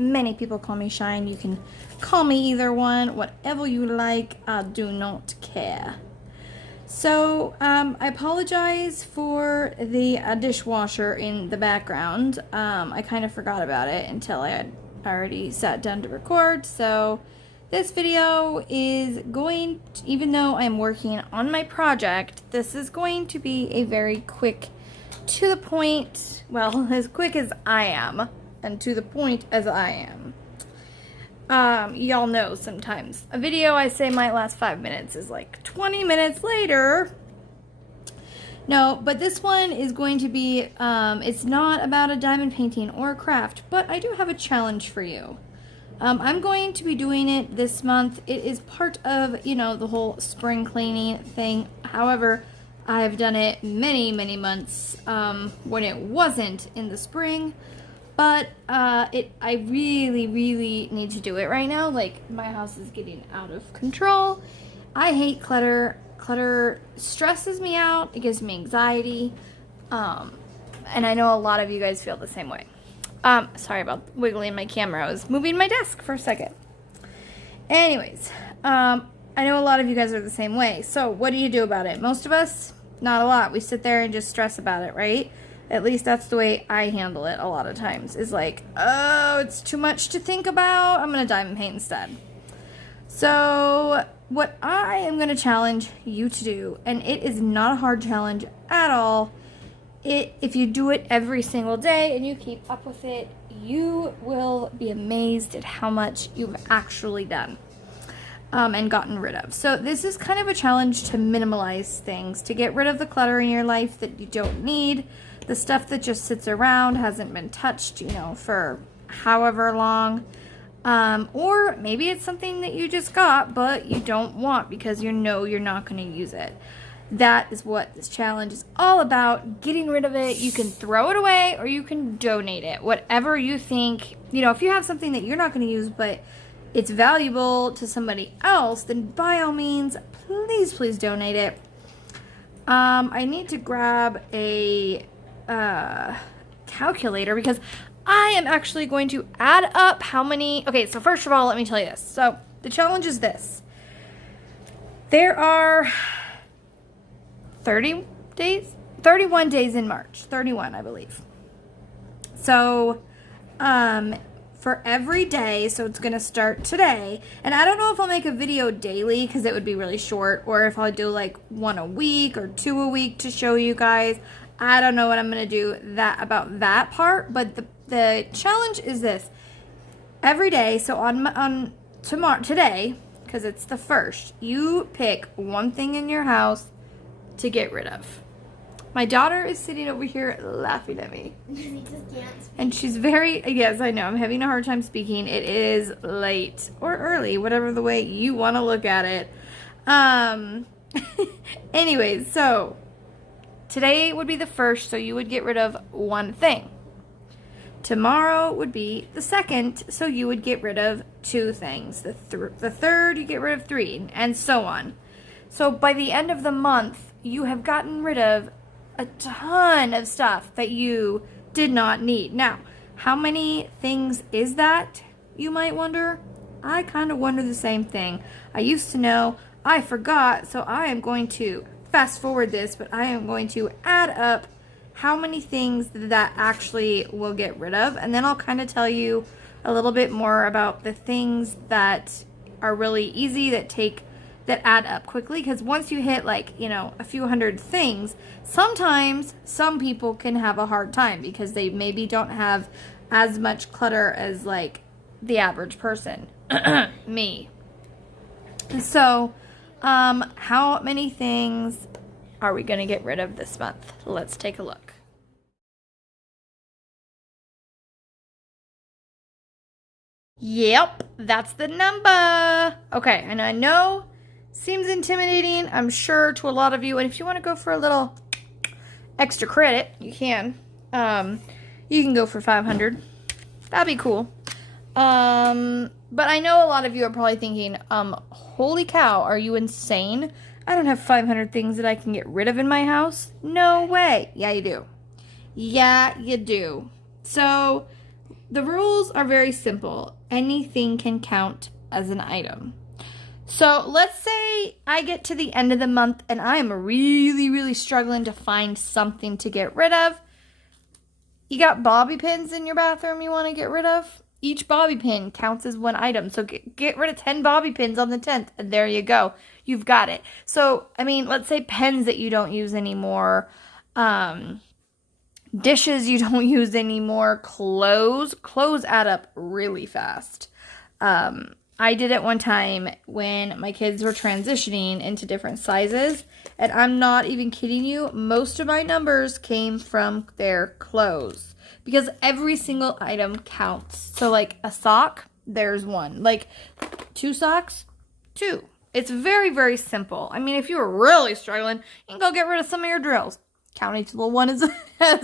Many people call me Shine. You can call me either one, whatever you like. I do not care. So, I apologize for the dishwasher in the background. I kind of forgot about it until I had already sat down to record. So, this video is going to, even though I'm working on my project, this is going to be a very quick, to the point, well, as quick as I am, and to the point as I am. Y'all know sometimes a video I say might last 5 minutes is like 20 minutes later. No, but this one is going to be, it's not about a diamond painting or a craft, but I do have a challenge for you. I'm going to be doing it this month. It is part of, you know, the whole spring cleaning thing. However, I've done it many, many months when it wasn't in the spring. But I really, really need to do it right now. Like, my house is getting out of control. I hate clutter. Clutter stresses me out. It gives me anxiety. And I know a lot of you guys feel the same way. Sorry about wiggling my camera. I was moving my desk for a second. Anyways, I know a lot of you guys are the same way. So what do you do about it? Most of us, not a lot. We sit there and just stress about it, right? At least that's the way I handle it a lot of times. Is like, oh, it's too much to think about. I'm going to diamond paint instead. So what I am going to challenge you to do, and it is not a hard challenge at all, if you do it every single day and you keep up with it, you will be amazed at how much you've actually done and gotten rid of. So this is kind of a challenge to minimalize things, to get rid of the clutter in your life that you don't need, the stuff that just sits around, hasn't been touched, you know, for however long. Or maybe it's something that you just got but you don't want because you know you're not going to use it. That is what this challenge is all about, getting rid of it. You can throw it away or you can donate it. Whatever you think, you know, if you have something that you're not going to use but it's valuable to somebody else, then by all means, please, please donate it. I need to grab a calculator because I am actually going to add up how many. Okay, so first of all, let me tell you this. So the challenge is this. There are 31 days in March. 31, I believe. So, for every day, so it's going to start today, and I don't know if I'll make a video daily because it would be really short, or if I'll do like one a week or two a week to show you guys. I don't know what I'm going to do about that part, but the challenge is this. Every day, so on today, because it's the 1st, you pick one thing in your house to get rid of. My daughter is sitting over here laughing at me. And she's very, yes, I know, I'm having a hard time speaking. It is late or early, whatever the way you want to look at it. Anyways, so today would be the 1st, so you would get rid of one thing. Tomorrow would be the 2nd, so you would get rid of 2 things. The 3rd, you get rid of 3, and so on. So by the end of the month, you have gotten rid of a ton of stuff that you did not need. Now, how many things is that, you might wonder? I kind of wonder the same thing. I used to know, I forgot, so I am going to fast forward this, but I am going to add up how many things that actually will get rid of, and then I'll kind of tell you a little bit more about the things that are really easy, that add up quickly, because once you hit, like, you know, a few hundred things, sometimes some people can have a hard time because they maybe don't have as much clutter as like the average person. Me. So how many things are we going to get rid of this month? Let's take a look. Yep, that's the number. Okay, and I know seems intimidating, I'm sure, to a lot of you. And if you want to go for a little extra credit, you can. You can go for 500. That'd be cool. But I know a lot of you are probably thinking, holy cow, are you insane? I don't have 500 things that I can get rid of in my house. No way. Yeah, you do. Yeah, you do. So the rules are very simple. Anything can count as an item. So let's say I get to the end of the month and I am really, really struggling to find something to get rid of. You got bobby pins in your bathroom you want to get rid of? Each bobby pin counts as one item. So get rid of 10 bobby pins on the 10th, and there you go. You've got it. So, I mean, let's say pens that you don't use anymore, dishes you don't use anymore, clothes add up really fast. I did it one time when my kids were transitioning into different sizes, and I'm not even kidding you, most of my numbers came from their clothes. Because every single item counts. So, like, a sock, there's one. Like, 2 socks, 2. It's very, very simple. I mean, if you were really struggling, you can go get rid of some of your drills. Count each little one as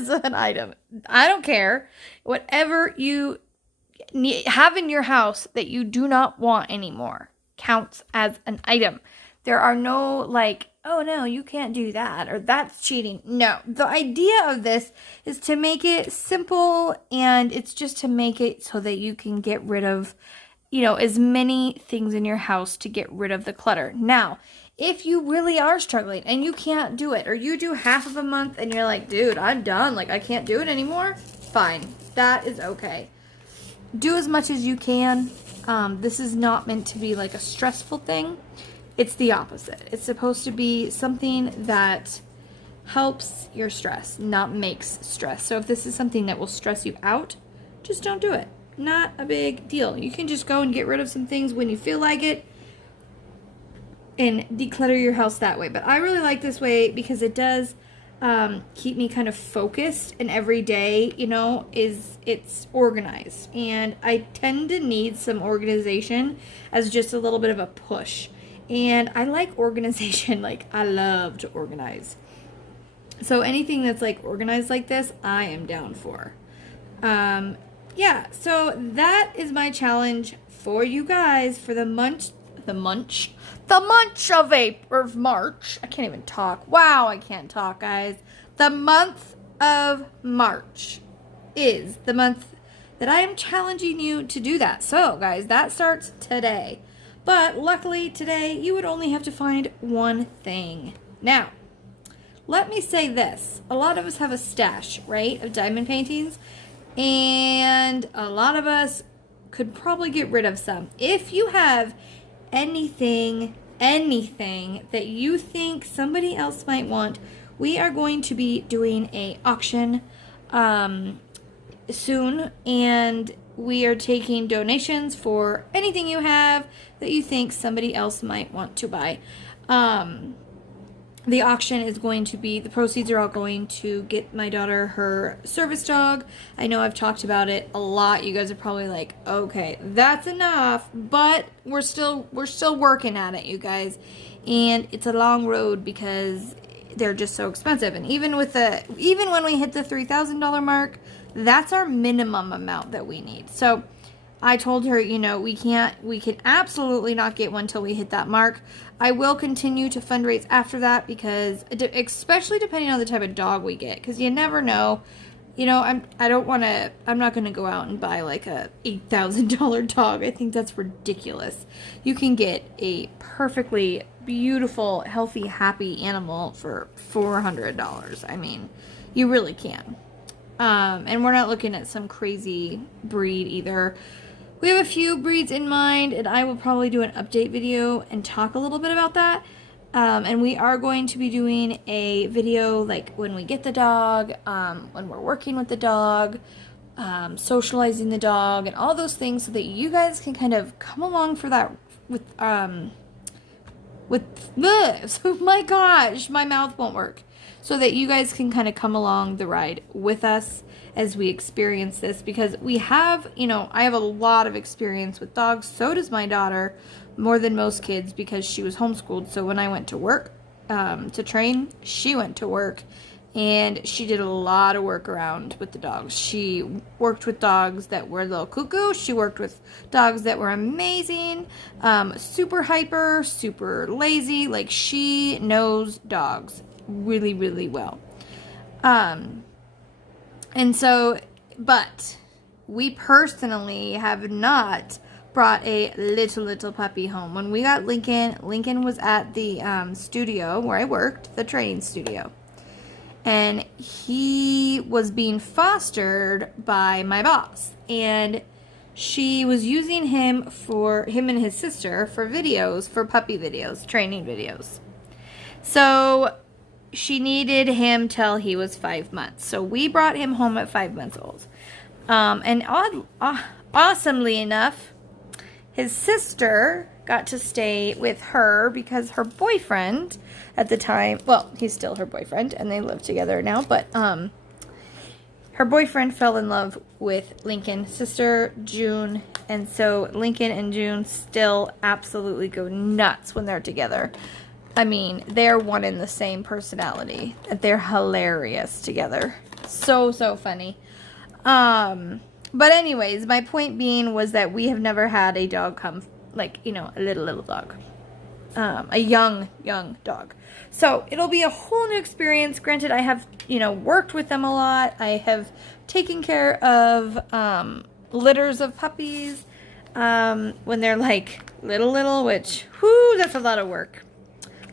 an item. I don't care. Whatever you have in your house that you do not want anymore counts as an item. There are no, like, oh no, you can't do that, or that's cheating. No, the idea of this is to make it simple, and it's just to make it so that you can get rid of, you know, as many things in your house to get rid of the clutter. Now, if you really are struggling and you can't do it, or you do half of a month and you're like, dude, I'm done, like I can't do it anymore, fine, that is okay. Do as much as you can. This is not meant to be like a stressful thing. It's the opposite. It's supposed to be something that helps your stress, not makes stress. So if this is something that will stress you out, just don't do it. Not a big deal. You can just go and get rid of some things when you feel like it and declutter your house that way. But I really like this way because it does keep me kind of focused, and every day, you know, it's organized. And I tend to need some organization as just a little bit of a push. And I like organization. Like, I love to organize. So anything that's like organized like this, I am down for. Yeah, so that is my challenge for you guys for the month of March. I can't even talk. Wow, I can't talk, guys. The month of March is the month that I am challenging you to do that. So, guys, that starts today. But luckily today, you would only have to find one thing. Now, let me say this. A lot of us have a stash, right, of diamond paintings. And a lot of us could probably get rid of some. If you have anything that you think somebody else might want, we are going to be doing a auction soon. And we are taking donations for anything you have that you think somebody else might want to buy. The auction is going to be, the proceeds are all going to get my daughter her service dog. I know I've talked about it a lot. You guys are probably like, okay, that's enough, but we're still working at it, you guys. And it's a long road because they're just so expensive. And even when we hit the $3,000 mark, that's our minimum amount that we need. So I told her, you know, we can absolutely not get one till we hit that mark. I will continue to fundraise after that because, especially depending on the type of dog we get, because you never know. You know, I'm not going to go out and buy like a $8,000 dog. I think that's ridiculous. You can get a perfectly beautiful, healthy, happy animal for $400. I mean, you really can. And we're not looking at some crazy breed either. We have a few breeds in mind, and I will probably do an update video and talk a little bit about that. And we are going to be doing a video like when we get the dog, when we're working with the dog, socializing the dog, and all those things, so that you guys can kind of come along for that oh my gosh, my mouth won't work. So that you guys can kind of come along the ride with us as we experience this, because we have, you know, I have a lot of experience with dogs. So does my daughter, more than most kids, because she was homeschooled. So when I went to work to train, she went to work, and she did a lot of work around with the dogs. She worked with dogs that were a little cuckoo. She worked with dogs that were amazing, super hyper, super lazy. Like, she knows dogs really, really well. And so, but we personally have not brought a little puppy home. When we got Lincoln was at the studio where I worked, the training studio. And he was being fostered by my boss. And she was using him and his sister for videos, for puppy videos, training videos. So she needed him till he was 5 months. So we brought him home at 5 months old. And awesomely enough, his sister got to stay with her because her boyfriend at the time, well, he's still her boyfriend and they live together now, but her boyfriend fell in love with Lincoln's sister, June, and so Lincoln and June still absolutely go nuts when they're together. I mean, they're one and the same personality. They're hilarious together. So funny. But anyways, my point being was that we have never had a dog come, like, you know, a little dog. A young dog. So it'll be a whole new experience. Granted, I have, you know, worked with them a lot. I have taken care of litters of puppies when they're like little, which, whoo, that's a lot of work.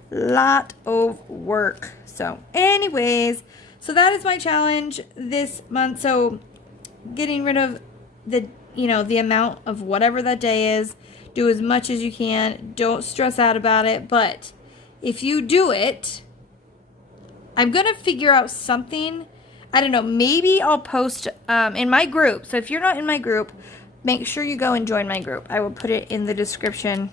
Lot of work. So anyways, so that is my challenge this month. So getting rid of the, you know, the amount of whatever that day is. Do as much as you can. Don't stress out about it. But if you do it, I'm going to figure out something. I don't know. Maybe I'll post in my group. So if you're not in my group, make sure you go and join my group. I will put it in the description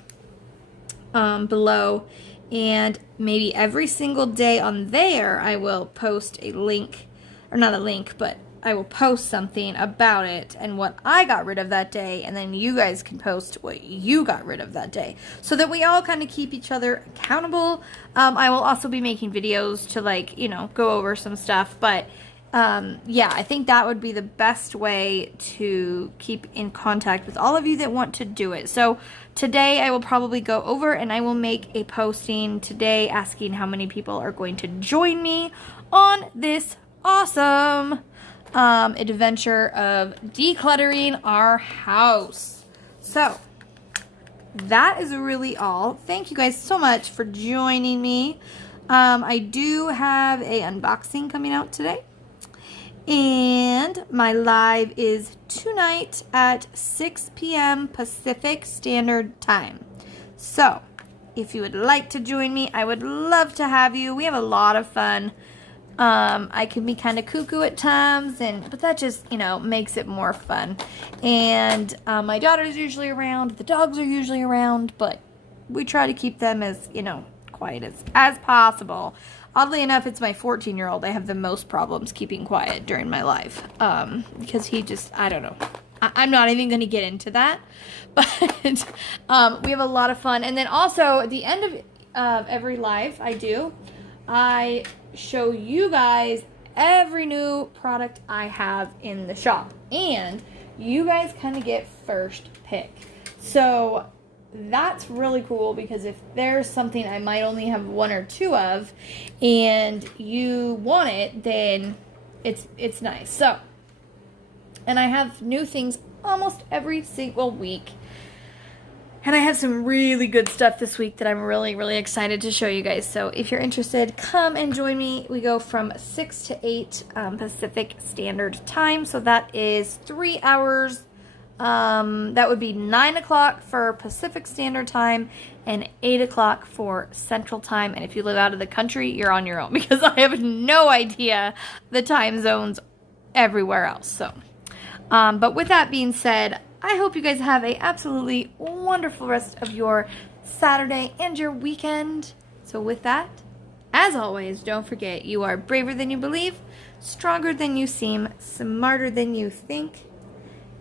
below. And maybe every single day on there, I will post a link. Or not a link, but I will post something about it and what I got rid of that day, and then you guys can post what you got rid of that day, so that we all kind of keep each other accountable. I will also be making videos to, like, you know, go over some stuff, but yeah, I think that would be the best way to keep in contact with all of you that want to do it. So today I will probably go over and I will make a posting today asking how many people are going to join me on this awesome adventure of decluttering our house. So that is really all. Thank you guys so much for joining me. I do have a unboxing coming out today, and my live is tonight at 6 p.m. Pacific Standard Time. So if you would like to join me, I would love to have you. We have a lot of fun. I can be kind of cuckoo at times, but that just, you know, makes it more fun. And my daughter's usually around, the dogs are usually around, but we try to keep them as, you know, quiet as possible. Oddly enough, it's my 14-year-old I have the most problems keeping quiet during my life, because he just, I don't know. I'm not even going to get into that, but we have a lot of fun. And then also at the end of every live I show you guys every new product I have in the shop, and you guys kind of get first pick. So that's really cool, because if there's something I might only have one or two of and you want it, then it's nice. So, and I have new things almost every single week. And I have some really good stuff this week that I'm really excited to show you guys. So if you're interested, come and join me. We go from 6 to 8 Pacific Standard Time. So that is 3 hours. That would be 9 o'clock for Pacific Standard Time and 8 o'clock for Central Time. And if you live out of the country, you're on your own, because I have no idea the time zones everywhere else. So, but with that being said, I hope you guys have a absolutely wonderful rest of your Saturday and your weekend. So with that, as always, don't forget, you are braver than you believe, stronger than you seem, smarter than you think,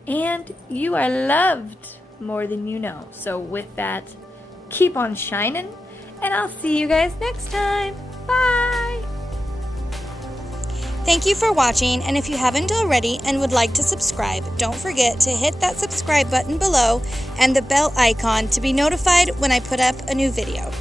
and you are loved more than you know. So with that, keep on shining, and I'll see you guys next time. Bye! Thank you for watching, and if you haven't already and would like to subscribe, don't forget to hit that subscribe button below and the bell icon to be notified when I put up a new video.